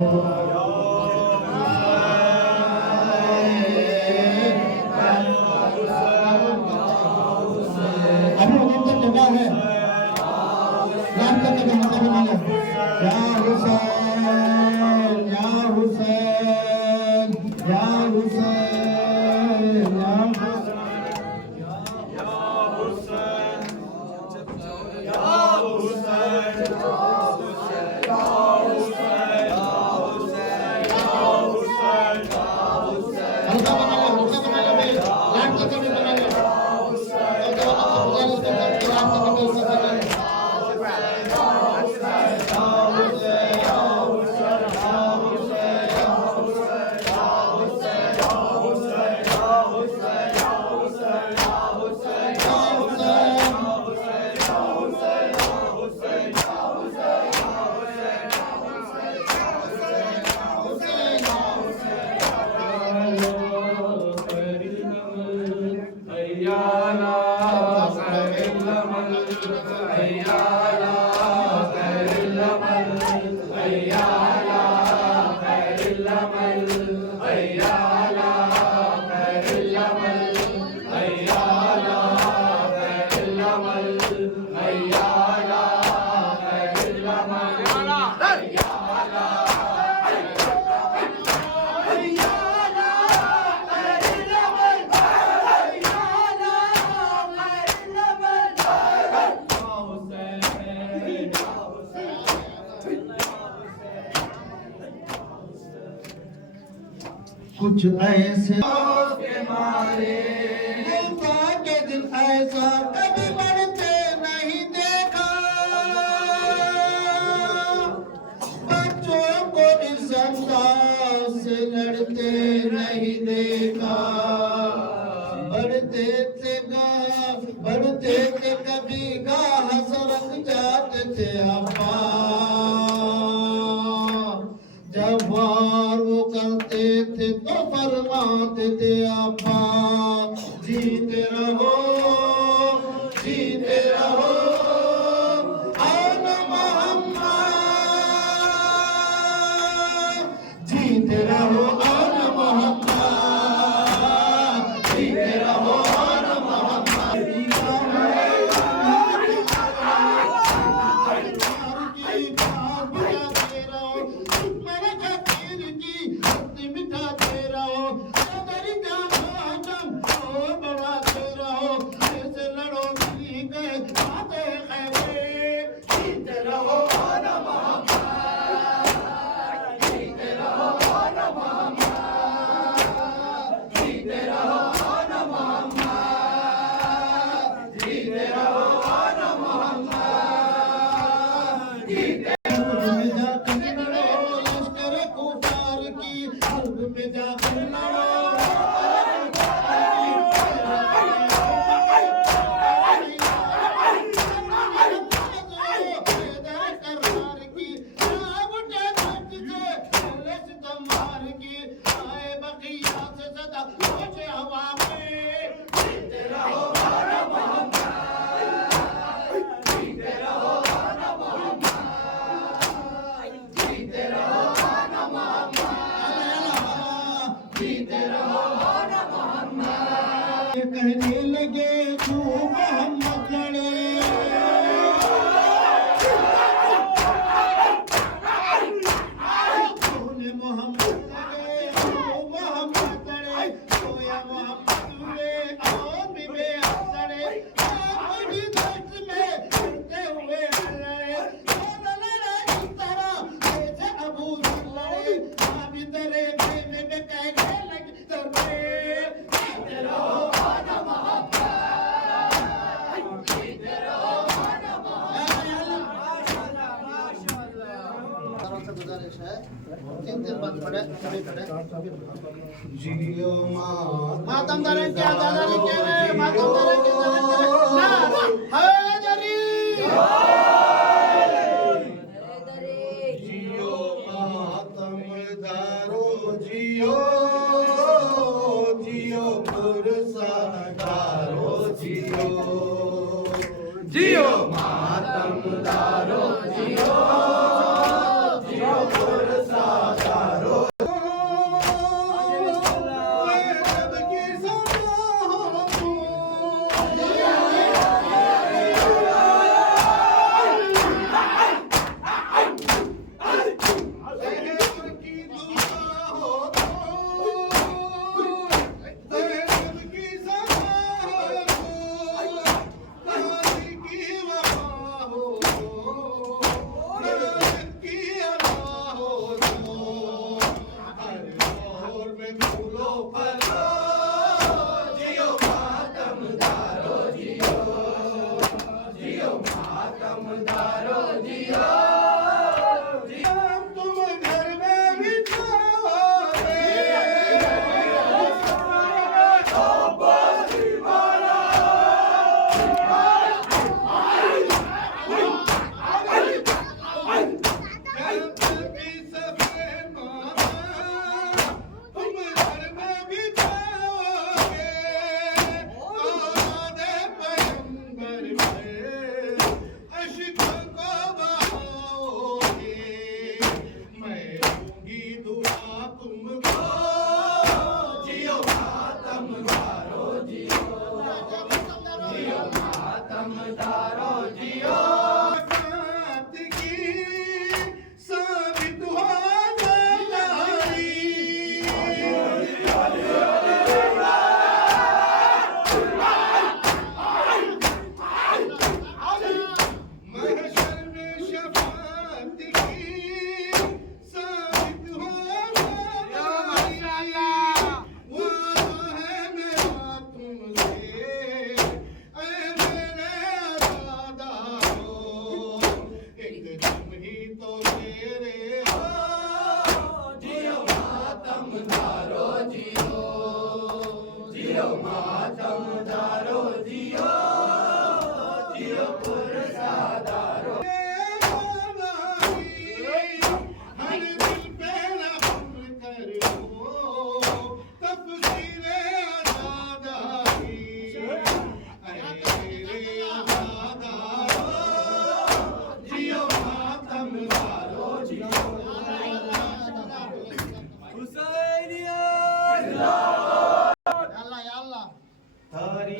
अभी उधर तक जगह है, लास्ट तक जगह मतलब बना लो। या हुसैन या हुसैन या हुसैन या हल्का बना लो भाई, लास्ट तक भी बना लो। कुछ ऐसे के मारे के दिन ऐसा कभी बढ़ते नहीं देखा, बच्चों को इस अंदाज से लड़ते नहीं देखा। बढ़ते थे कभी गाह सरक जाते थे अब्बा, जब वार वो करते थे तो फरमाते थे अब्बा, जीते रहो आन मोहम्मद, जीते रहो आन मोहम्मद, जीते रहो आन मोहम्मद। कहने लगे तू मोहम्मद लड़े, तूने मोहम्मद लड़े, तू मोहम्मद लड़े, तो या मोहम्मद हुए और भी बेहद लड़े, मुझे दर्द में करते हुए लड़े, कौन लड़े इस तरह जैसे अबू लड़े, अभी तेरे में कहने लगे तरबे गुजारिश है, 3 बात पढ़े सभी पढ़े। जियो मातम दरे क्या दादारी क्या रे मातम दरे क्या दादारी ना हैदरी जियो मातम दारो जियो पुरसा दारो जियो मातम दारो जियो पुरसा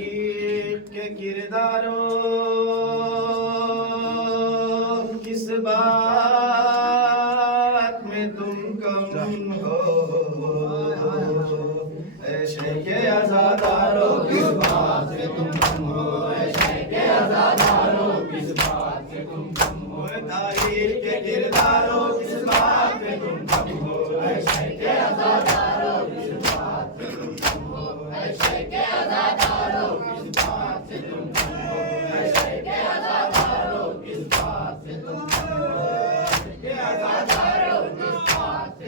के किरदारों किस बात में तुम कम हो ऐशे के आज़ादारों किस बात से तुम कम हो ऐशे के आज़ादारों किस बात से तुम कम हो तारीख के किरदारों किस बात में तुम कम हो ऐशे के आज़ादारों किस बात से तुम कम हो ऐशे के आज़ादारों किस बात से तुम कम हो ऐशे के आज़ादारों किस बात से तुम कम हो ऐशे के आज़ादारों किस बात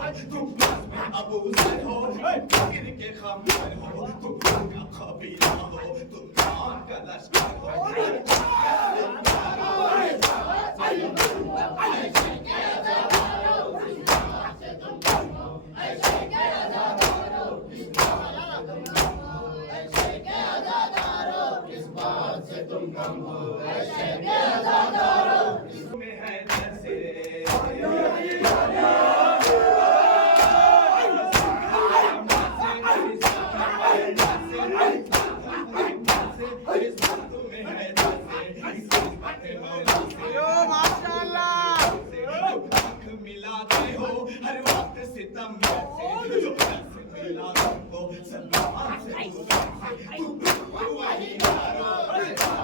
से तुम कम हो दरिया हो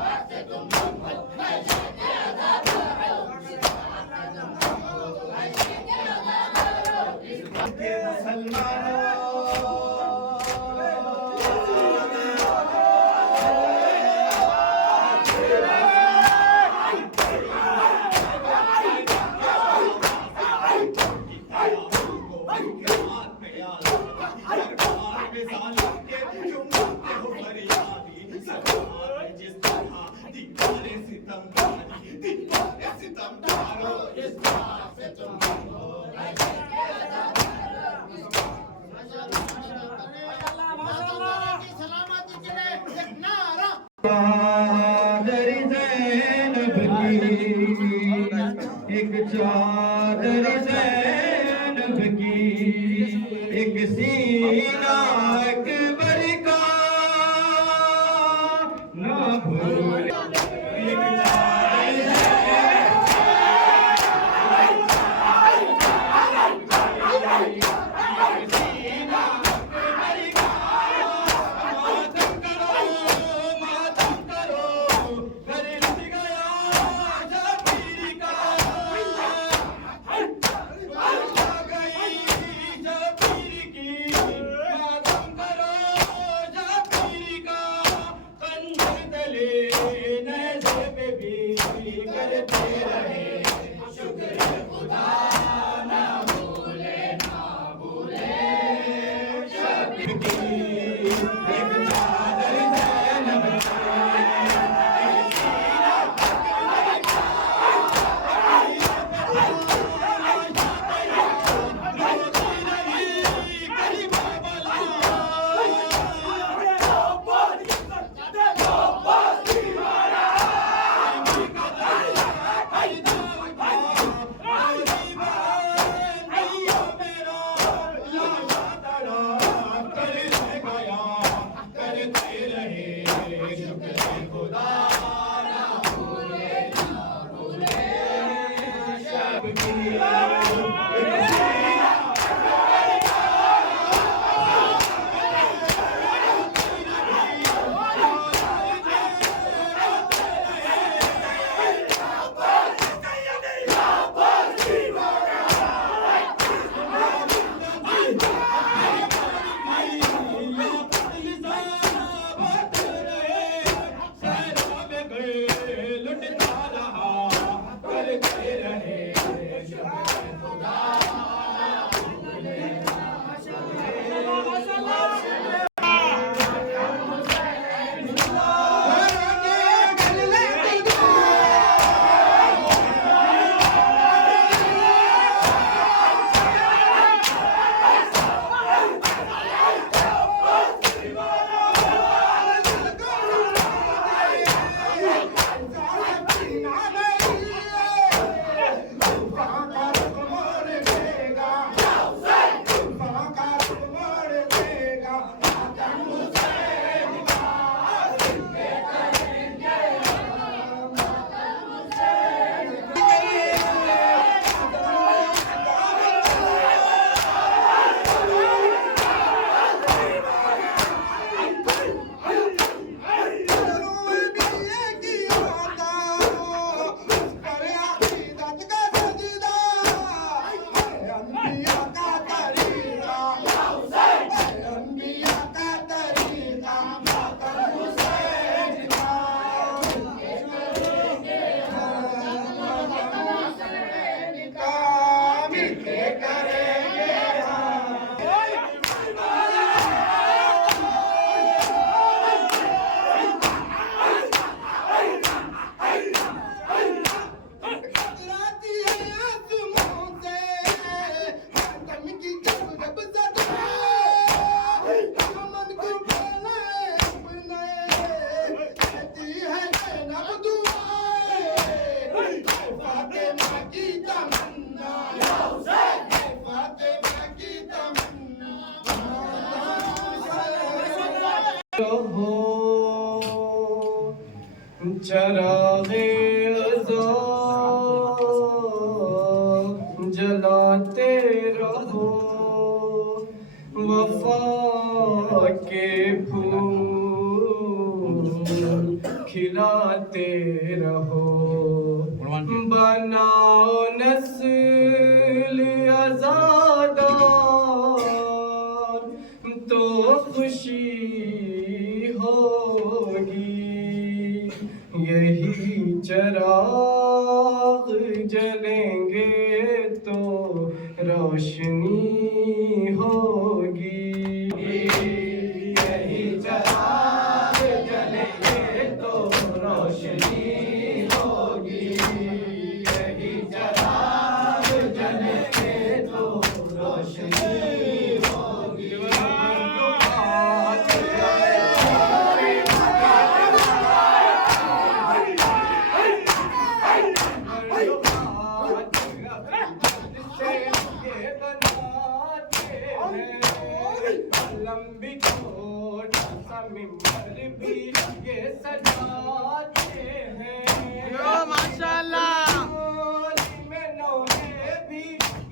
एक चादर ज़ैनब की एक सीना अकबर का ना भूल रहो चरागे अज़ा जलाते रहो, वफा के फूल खिलाते रहो, बनाओ नस्ल आज़ादार तो खुशी होगी। यही चराग जलेंगे तो रोशनी होगी। यही चराग जलेंगे तो रोशनी होगी। यही चराग जलेंगे तो रोशनी होगी। लंबी छोटा सा मिंबर भी ये सजाते हैं। माशाल्लाह में नौहे भी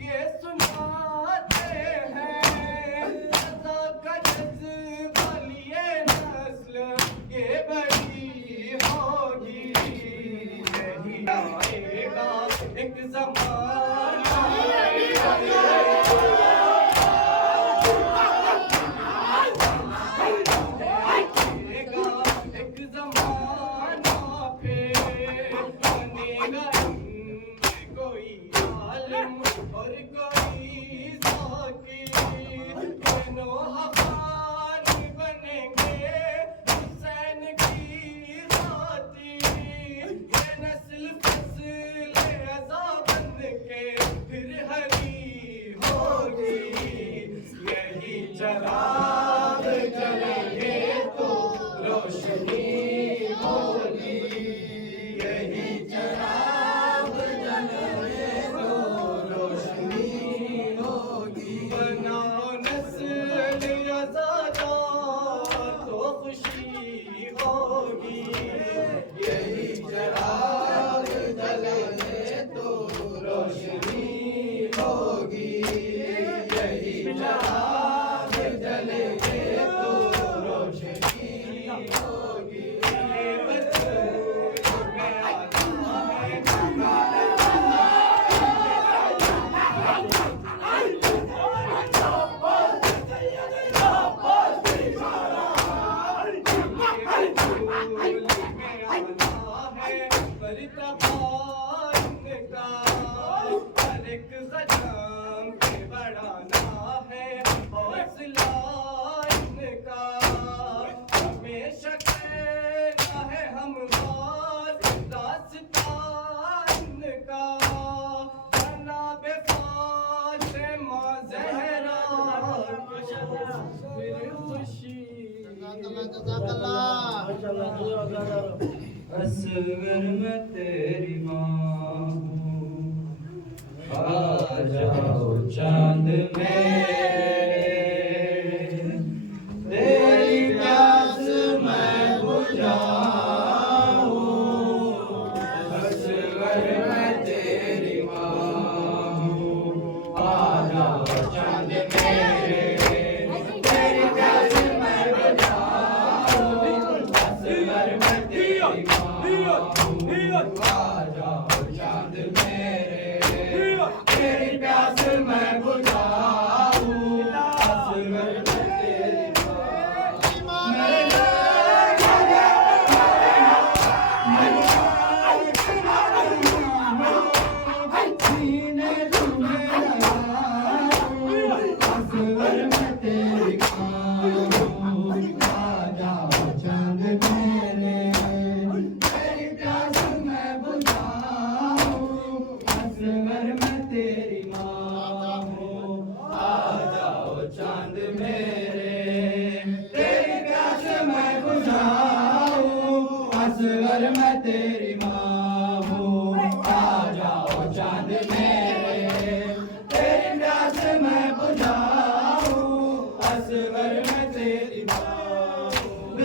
ये सुनाते हैं। का जज्बा लिए नस्ल ये बड़ी होगी। यही आएगा एक ज़माना, और कोई साकी दोनों हवानी बनेंगे हुसैन की खातिर। ये नस्ल फस्ल अज़ा बन के फिर हरी होगी। यही चराग जलेंगे तो रोशनी होगी। यही चराग जलेंगे तो रोशनी होगी। बनाओ नस्ल आज़ादार तो खुशी होगी। यही चराग जलेंगे तो रोशनी होगी। यही चराग जलेंगे तो रोशनी होगी। असगर मैं तेरी माँ हूँ, आ जाओ चांद में तेरी प्यास मैं बुझाऊं। असगर मैं तेरी माँ हूँ, आ जाओ चांद में तेरी प्यास मैं बुझाऊं। असगर मैं तेरी माँ आ जाओ चांद मेरे तेरी प्यास मैं बुझाऊं। असगर मैं तेरी माँ सीने तुम्हें लगाऊं। असगर मैं तेरी माँ आ जाओ चांद मेरे तेरी प्यास मैं बुझाऊं। असगर मैं तेरी माँ हूँ, आ जाओ चांद मेरे तेरी प्यास मैं बुझाऊं। असगर मैं तेरी माँ हूँ, आ जाओ चांद मेरे तेरी प्यास मैं बुझाऊं। असगर मैं तेरी माँ हूँ।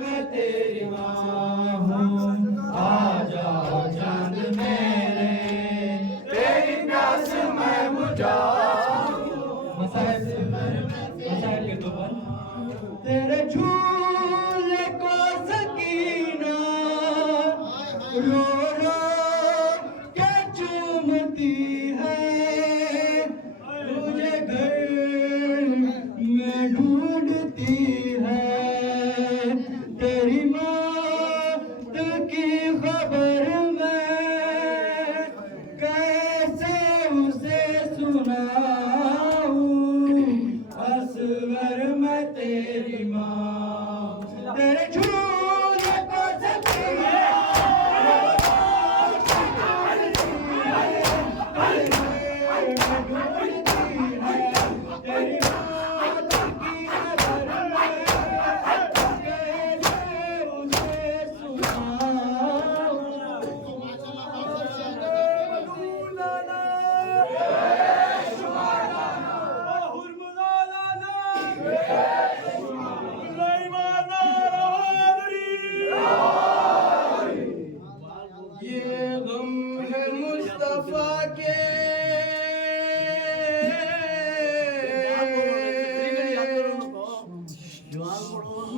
मैं तेरी माँ हूँ। आ जाओ चांद मेरे, तेरी प्यास मैं बुझाऊं। मसाइल के तो बन तेरे झूले को सकीना रो रो के चूमती है, मुझे घर में ढूंढती है। तेरी मौत की खबर मैं कैसे उसे सुनाऊं। असगर मैं तेरी माँ, तेरे झूले को सकीना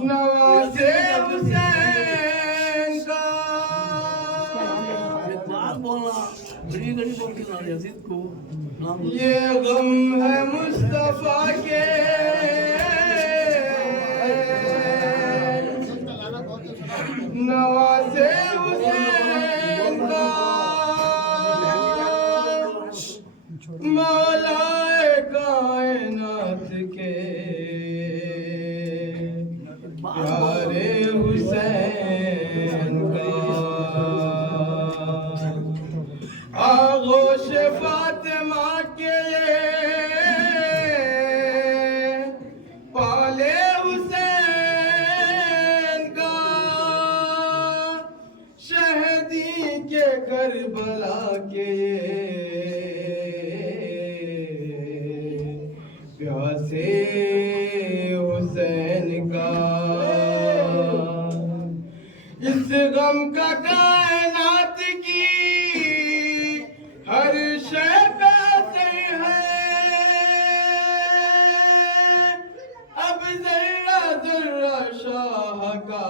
नवाज़े हुसैन का ये गम है मुस्तफा के, नवाज़े हुसैन का मौलाए कायनात के प्यारे हुसैन का। आगोश फातिमा के पाले हुसैन का, शहीदी के करबला के प्यासे हुसैन का। इस गम का कायनात की हर शय पे असर है, अब जर्रा जर्रा शाह का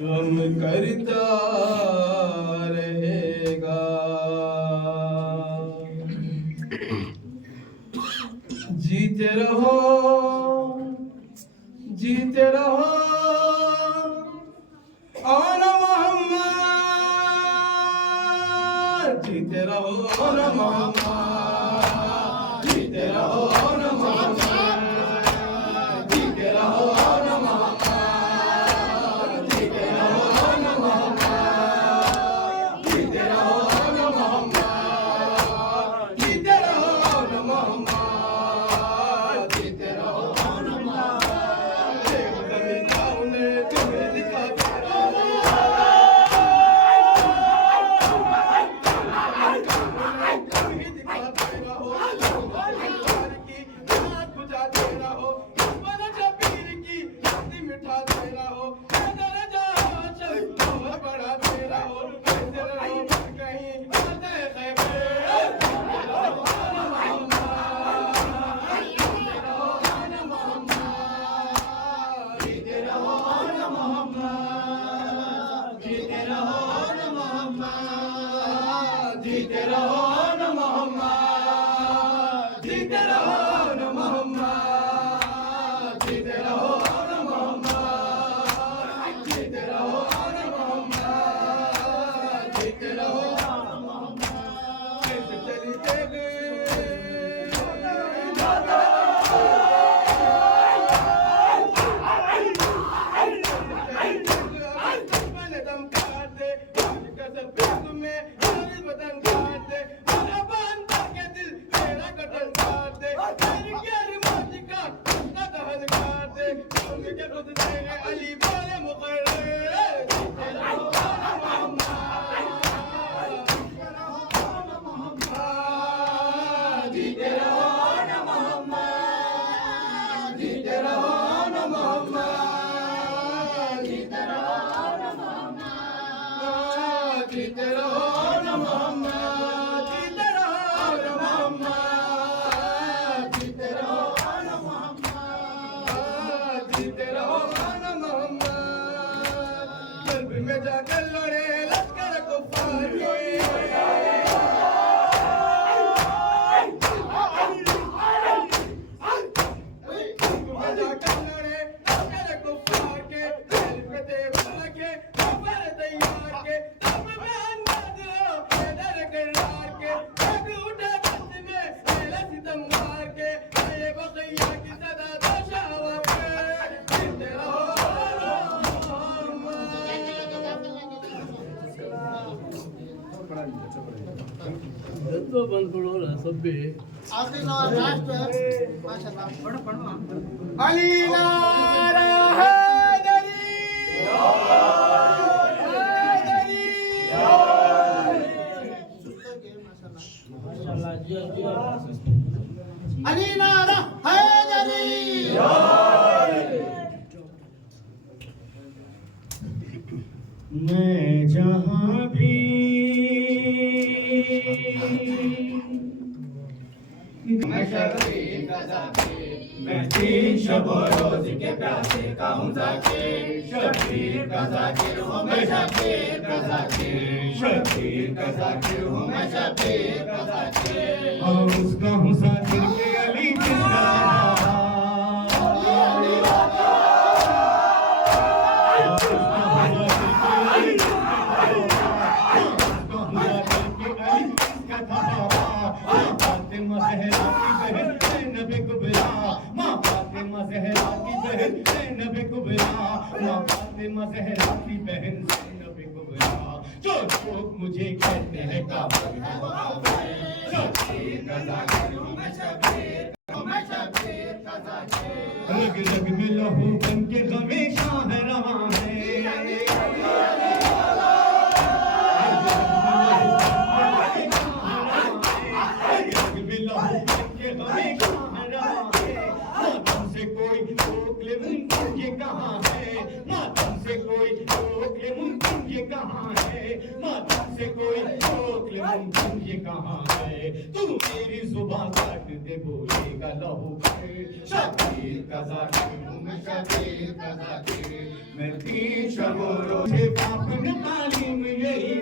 गम करता रहेगा। जीते रहो जीते रहो आन मोहम्मद, जीते रहो आन मोहम्मद, जीते रहो आन मोहम्मद, जीते रहो आन मोहम्मद, जीते रहो आन मोहम्मद, जीते रहो आन मोहम्मद, जीते रहो आन मोहम्मद, जीते रहो आन मोहम्मद। देख कविताओं ने तुम्हें लिखा जीते रहो न मोहम्मद, जीते रहो न मोहम्मद, जीते रहो न मोहम्मद, जीते रहो न मोहम्मद, जीते रहो न मोहम्मद। कैसे चली देगी मैंने दम काट दे कसर पे तुम्हें बदन काट दे, मेरा बांधा के दिल मेरा कटन काट दे, मेरी प्यारी मौज का अपना दहन काट दे, मुझे खुद दे अली वाले मुकर्रर। जीते रहो न मोहम्मद, जीते रहो न मोहम्मद, जीते रहो जीते रहो माना मोहम्मद, कल्ब में जाकर लड़े लश्कर कुफ्फार के। आखिरी लास्ट माशाल्लाह पढ़ो अली नारा हैदरी, हैदरी। माशाल्लाह जी अली नारा हैदरी। मैं जहां भी मैं शबीर का ज़ाकिर, मैं तीन शब और रोज़ के प्यासे का हूँ ज़ाकिर, शबीर का ज़ाकिर हूँ मैं, शबीर का ज़ाकिर, शबीर का ज़ाकिर हूँ मैं, शबीर का ज़ाकिर। और उसका हूँ ज़ाकिर के अली जिंदा ज़हरा की बहन ज़ैनब कुबरा, जो लोग मुझे कहते हैं काबिल है वो काबिल, शबीर का ज़ाकिर हूँ मैं, शबीर का ज़ाकिर। रग रग में लहू बन के गमे शाह रहा है, रग में लहू बन के गमे शाह रहा है। मातम से कोई रोक ले मुमकिन ये कहाँ है, मातम से कोई रोक ले मुमकिन ये कहाँ है, मातम से कोई रोक ले मुमकिन ये कहाँ है। तू मेरी जुबान काट दे बोलेगा लहू पे, शबीर का ज़ाकिर हूँ मैं, शबीर का ज़ाकिर। मैं तीन शब और रोज़ बाप ने तालीम यही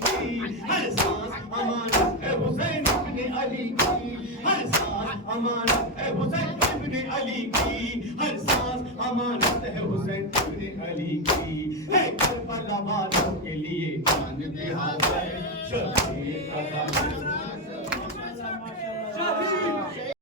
दी, हर सांस अमानत है हुसैन इब्ने अली की, हर सांस अमानत है हुसैन इब्ने अली की, हर सांस अमानत है हुसैन इब्ने अली की। है करबला